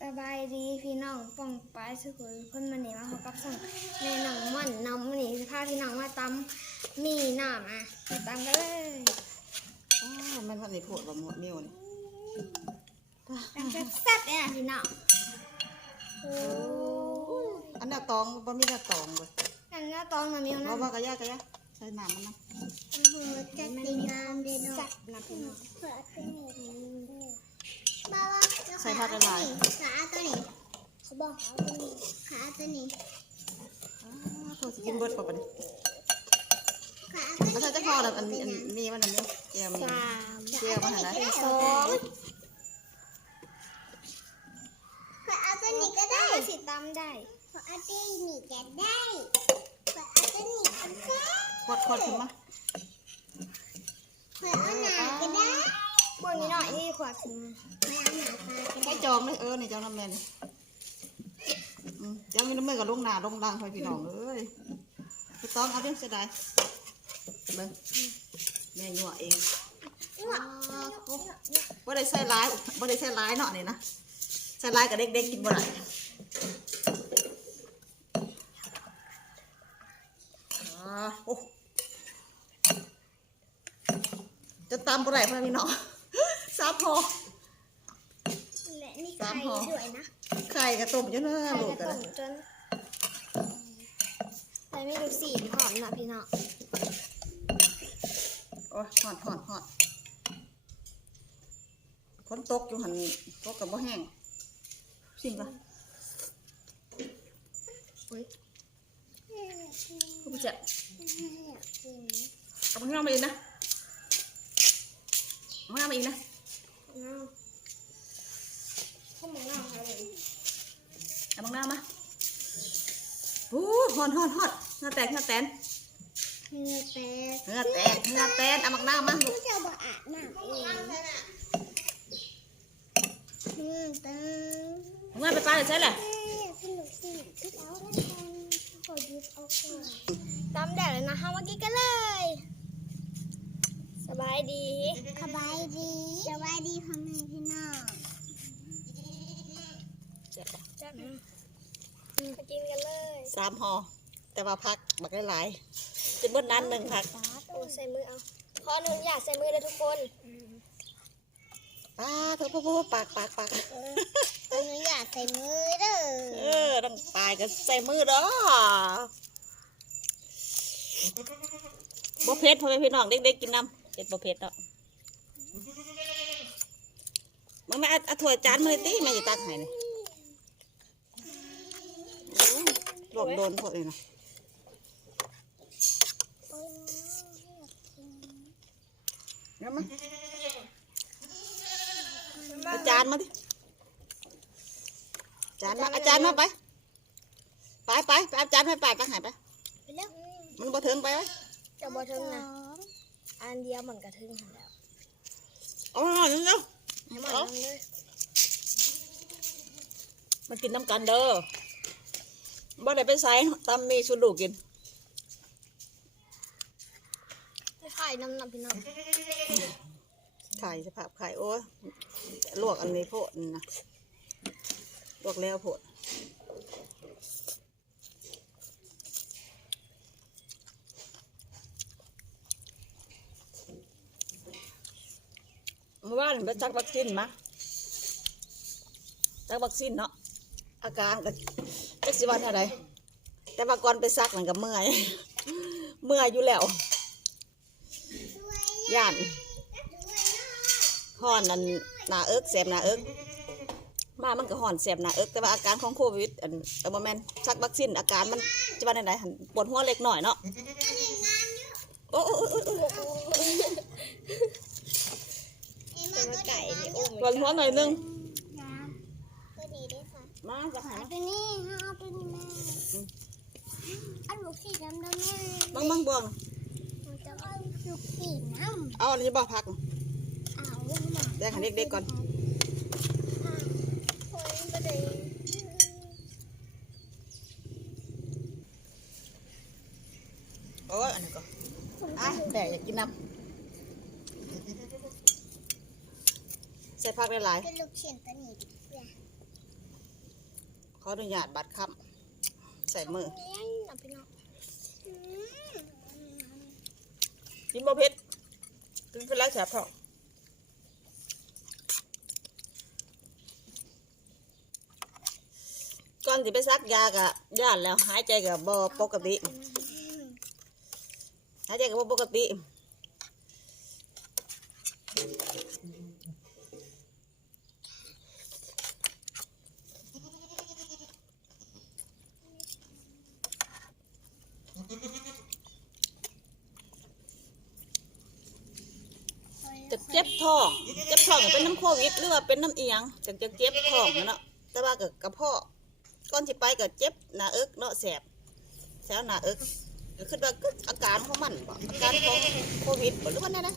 สบายดีพี่น้องป่องปลายสุขุมคนมันนี่มาพบกับส่งในหนังม่อนน้ำมันนี่พาพี่น้องมาตำมีหน้ามาไปตำกันเลยอ้าวมันทันได้โพดว่าหมดนิ้วนี่ตำแซ่บๆเลยนะพี่น้องโอ้อันนี้ตองบ่มีแต่ตองเว้ยนั่นหน้าตองมานิ้วบ่นะว่ากะยากะยะใส่น้ำมันนะจะตีน้ำเด็ดแซ่บนะพี่น้องบ้าว่า ใส่ผักหลายขาตัวนี้เขาบอกขาตัวนี้ขาตัวนี้ๆอ้าวโพดสิกินเบิดบ่บัดนี้ขาตัวนี้มันใส่จะพอแล้วอันนมีมันอันนี้แก้วมีสามแก้วมันหั่นนะสองขาตัวนี้ก็ได้สิตำได้ขาตัวนี้ก็ได้ขาตัวนี้ก็ได้ขวดขวดขึ้นมาขาเอาหนาก็ได้ พวกนี้หน่อยที่ขวดถึงขาเอาหนาตาก็ให้ได้จองเลยเออในจ้าน้ำแมนี่อืมเจ้ามีน้ำมือกับลงนาลงดังให้พี่น้องเอ้ยไปต้องเอาเพียงเสียดายเบิ่งแม่ยั่วเองอ้าได้ใส่หลายบ่าได้ใส่หลายเนาะนี่นะใส่หลายกับเด็กๆกินบ่ได้จะตามบ่ได้พ่อพี่น้อง สามพอและนี่สาไข่มห่อด้วยนะไข่กระตุ่มอยู่เนอะไข่ลูกกระกันป๋องจนใส่ไม่ดูสีหอมนะพี่น้องโอ้ยหอดหอดหอดฝนตกอยู่หันตกกับบ่แห้งสิ่งปะอุ้ยคุณผู้ชมเอาข้างนอกมาอีกนะเอาข้างนอกมาอีกนะ น้าข้าวหมูน้าค่ะเลยเอาข้างหน้ามาโอ้หอนหอนหอนเหงาแตกเหงาแตนเนื้อแปดเหงาแตกเหงาแตนเอาข้างหน้ามาลูกจ้าบอกอาบน้ำเองอืมตึงเอาข้างหน้าไปป้าเลยใช่แหละเอ้ยสนุกสิคิดเอาได้ทันขอยึดเอาก่อนตำแดดเลยนะฮะเมื่อกี้กันเลย สบายดี สบายดี สบายดีพ่อแม่พี่น้อง จัดมามากินกันเลย สามห่อแต่ว่าพักบักหลายๆจะเบิ้นั้นหนึ่งพักโอ้ใส่มือเอาขออนุญาตใส่มือเลยทุกคนป้าเธอพ่อพ่อปากปากปากเอออยากใส่มือเด้อเออต้องปายกันใส่มือเด้อบ่เผ็ดพ่อแม่พี่น้องเด็กๆกินน้ำเผ็ดบ่เผ็ดเนาะมึงแม่เอาเอาถ้วยจานมาเลยติแม่จะตักให้นี่โอ้ ยรวมโดนพวกนี้นะเดี๋ยวมาเอาจานมาดิจานมาเอาจารย์มาไป ไปไปไปเอาจานไปไปไปหายไป ไปเร็วมันบ่ถึงไปไว้จะบอถึงนะอันเดียวมันกระถึงหันแล้วเอาหน่อยนึงเนาะให้มันเอาทำเลยมากินน้ำกันเด้อ บ่ได้ไปใส่ตำมีสุดูกินไม่ไข่น้ำน้ำพี่น้องไข่สภาพไข่โอ้ยลวกอันนี้โพดนี่นะลวกแล้วโพดเมื่อวานไปจักวัคซีนมาจักวัคซีนเนาะอาการก็ จักสิวันอะไรแต่ว่าก่อนไปซักมันก็เมื่อย เมื่อยอยู่แล้วย่านห่อนนั่นหนาเอิกแสบหนาเอิกมามันก็ห่อนแสบหนาเอิกแต่ว่าอาการของโควิดอันเออบ่แมนชักวัคซีนอาการมันจะว่าไหนๆหันปวดหัวเล็กหน่อยเนาะโอ้ปวดหัวหน่อยนึง มาจะหาเอาตัวนี้เอาตัวนี้มาเอาลูกสีดำดำแม่บังบังบวงมันจะเอาลูกสีน้ำเอาอันนี้บ่พักเอามาแดงให้เด็กๆก่อนคนประเดี๋ยวโอ้ยอันนี้ก็อะแต่อยากกินน้ำใส่ผักหลายเป็นลูกเชียนตัวนี้ดีกว่าๆ ออนุญาตบัตรคำใส่มือยงนะพี่น้องอืมกินบ่เผ็ดกินเป็นไรแสบทองก่อนสิไปซักยากะย่านแล้วหายใจกับบ่ปกติ หายใจกับบ่ปกติ จะเจ็บท้องเจ็บท้องเป็นน้ำโควิดหรือว่าเป็นน้ำเอียงจะจะเจ็บท้องเนาะแต่ว่ากับกระเพาะก่อนสิไปก็เจ็บหน้าเอิกเนาะแสบแสบหน้าเอิกก็คือว่าก็อาการของมันบ่อาการของโควิดบ่หรือว่าแน่นะ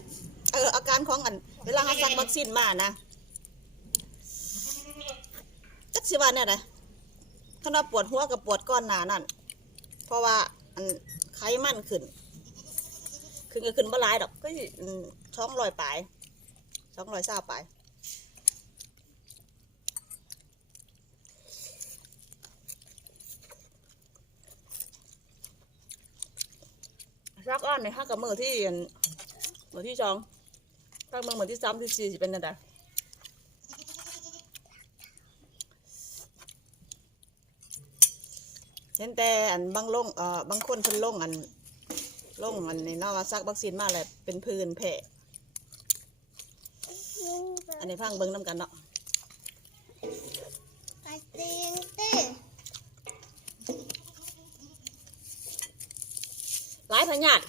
เอออาการของอันเวลาหาซักวัคซีนมานะจักสิว่าแน่ไดขณะปวดหัวกับปวดก้อนหน้านั่นเพราะว่าอันไขมันขึ้นขึ้นก็ขึ้นบ่หลายดอกก็ ช่องลอยปลายช่องลอยซ่าปลายซักอ้อนในห้ากับมือที่อันมือที่สองซักมือเหมือที่สามที่สี่สิเป็นยังไงเห็นแต่อันบางลงเอ่อบางคนเพิ่นลงอันลงอันในนาะว่าซักวัคซีนมาแล้วเป็นพื้นแผล อันนี้พังเบิ้งน้ำกันเนาะไปตีนตีหลายพญาต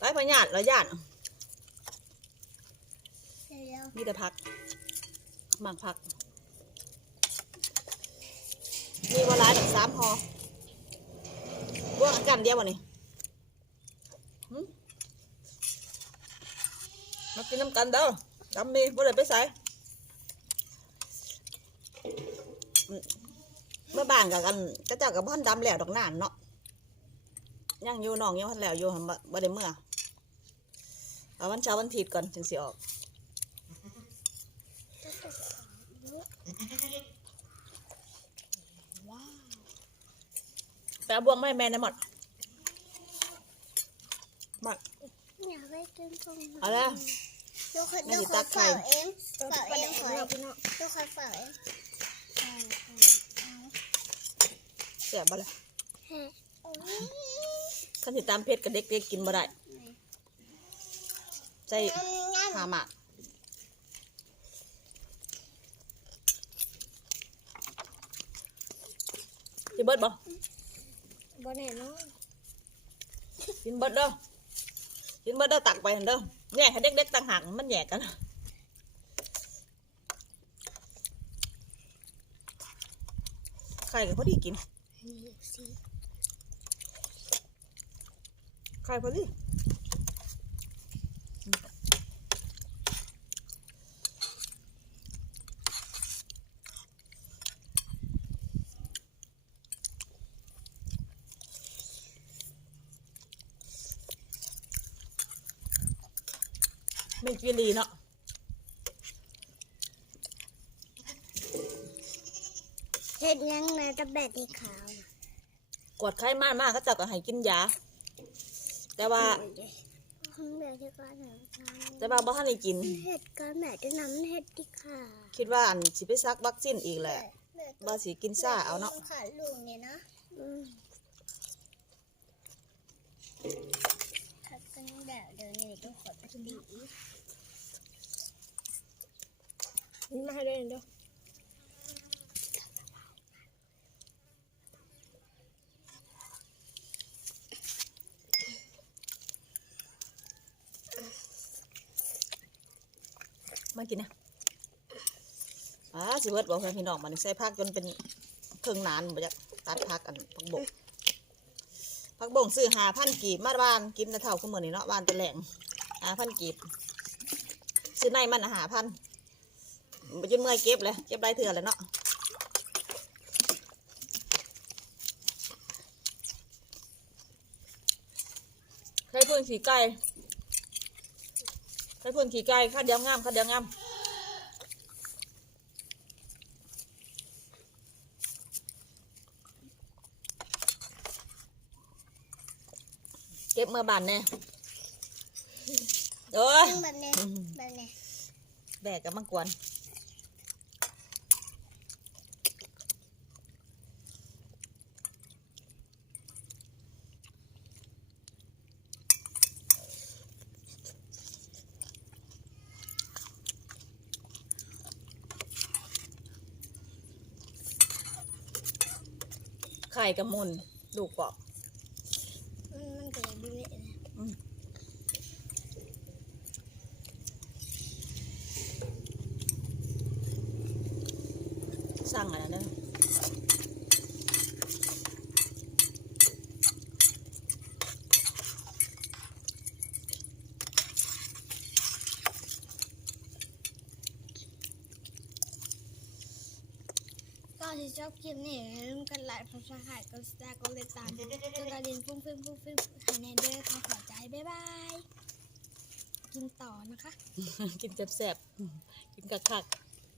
หลายพญาตหลายญาติมีแต่พักหมากพัก มีว่าหลายแบบสามพอบ้วงอันกันเดียววะนี่มากินน้ำกันเด้อ จำมีบ่ได้ไปใส่อืมเมื่อบ้านกับกันก็เจ้ากับพ่อนดำแล้วดอกนานเนาะยังอยู่น้องยังพันแล้วอยู่หั่นบ่บ่ได้เมื่อเอาวันเช้าร์วันอาทิตย์ก่อนจึงสิออกไปเอาบวงไม่แม่นะหมดหมดอยากไปกินตรงนั้นเอาละเดี๋ยวขอไม่เดี๋ยวได้ขตัอกไข่ฝากเองฝากปลาเอแดงกขอเนาะพี่น้องเดี๋ยวขอฝากเองเสียบ่ละโอ้ยขันติตามเพชรกับเด็กๆกินบ่ได้ใจงั้นหาหมากกินเบิดบ่บ่แน่นอนกินเบิดเด้อกินเบิดเด้อตักไปหั่นเด้อ แยกให้เด็กๆต่างหากมันแยกกันไข่ก็พอดีกินนี่สิไข่พอดี กินดีเนาะเห็ดยังไงตะแบดที่ขาวน่ะกวดไข้มากมากก็จะก็ให้กินยาแต่ว่าข้างแบบที่ก้อนหนึ่งแต่ว่าบ่ทันได้กินเห็ดก้อนแบบที่น้ำเห็ดที่ขาวคิดว่าอันสิไปซักวัคซีนอีกแหละแบบว่าสิกินซ่าเอาเนาะขาลุงเนี่ยนะอืมถ้าเป็นแบบเดี๋ยวนี้ต้องขอตะกี้ นี่มาให้ได้เด้อมากินนะอ่าสิเบิดบอกให้พี่น้องมันใส่ผักจนเป็นเครื่องนานบ่จักตัดผักอันผักบกผักบงซื้อหาพันกีบมาบ้านกินแต่เท่าขึ้นมือนี่เนาะบ้านตะแหลงหาพันกีบซื้อในมันหาพัน บ่จนเมื่อยเก็บเลยเก็บหลาเถื่อนเลยเนาะใช้พื่นขีไก่ใช้พื่นขีไก่ข้าเดียวงามข้าเดียวงามเก็บเมื่อบานแน่โอ้ยแบบนี้แบบนี้แบกกับมังกวน ไข่กับมุนลูกปอก มันมันก็อย่างดีเลยนะ อืม สั่งอะไรเด้อ ก็ ที่ชอบคลิปนี่อย่าลืมกันไลค์กดซับสไครต์กดแชร์กดติดตามจนกระดิ่งฟุ้งฟิ้งฟุ้งฟิ้งให้แน่เด้อขอขอใจบ๊ายบาย กินต่อนะคะ กินแซ่บๆกินคักๆ